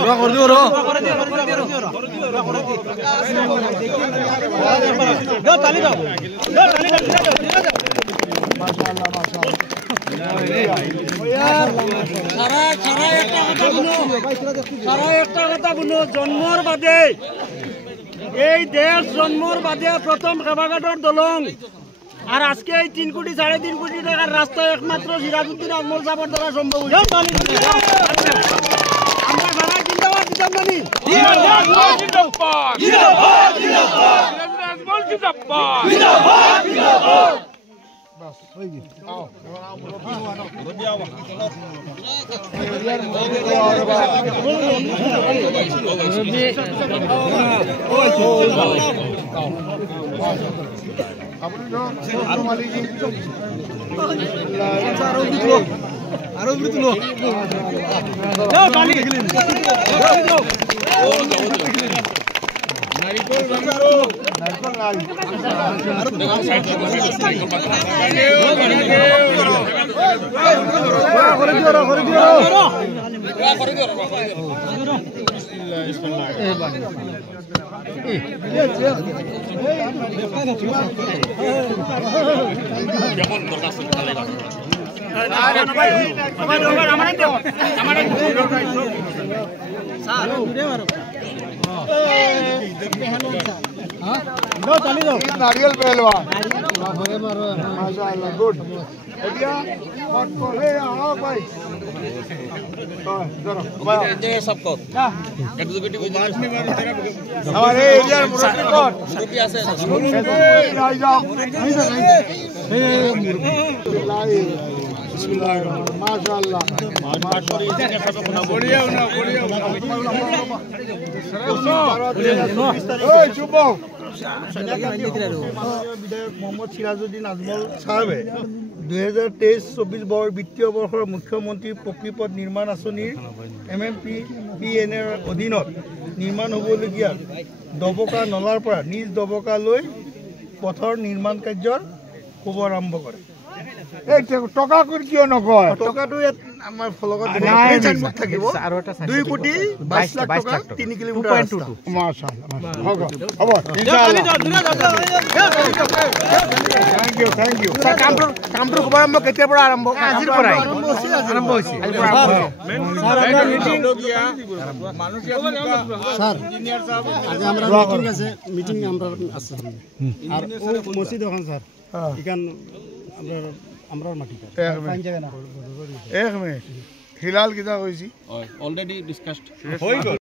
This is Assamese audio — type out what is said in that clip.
জন্মর বাদে এই দেশ জন্মর বাদে প্রথম খেবাঘাটর দলং আর আজকে এই 3 কোটি 3.5 কোটি টাকার রাস্তা একমাত্র সিরাজউদ্দিন আজমল সাহেবের দ্বারা সম্ভব হয়েছে। আমরা সারা জিন্দাবাদ জিন্দাবাদি জিন্দাবাদ জিন্দাবাদ জিন্দাবাদ আজমল জিন্দাবাদ জিন্দাবাদ জিন্দাবাদ বাস হই গেল আও আরো তুলো দাও পানি নারিকল নাই করে দিও नारियल पहलवान माशाअल्लाह गुड सबको हमारे एरिया माशाअल्लाह बढ़िया मोहम्मद सिराजुद्दीन आजमल साहेबे 2023-24 वित्तीय बर्षर मुख्यमंत्री प्रकृपथ निर्माण आँचनिर MMPPN अधीन निर्माण हबलगिया दबका नलार पर निज दबकाলৈ पथर निर्माण कार्यर शुभ आरम्भ करे टका किय नकय टकाটো আমাৰ ফলগত থাকিব 2 কোটি 22 লাখ টকা 3 কিলোমিটাৰ ৰাস্তা মাশাআল্লাহ হ'ব থ্যাংক ইউ স্যার কামটো শুভাৰম্ভ কেতিয়াৰ পৰা আৰম্ভ আজিৰ পৰাই আৰম্ভ হৈছে স্যার আমরা মিটিং স্যার আজ আমরা মিটিং আছে মিটিং আমরা আছে আর ও মসজিদ ওখান স্যার এখান আমরা মাটি ফাইন জায়গা না এক মিনিট হিলাল কিটা কইছি অলরেডি ডিসকাসড হই গল।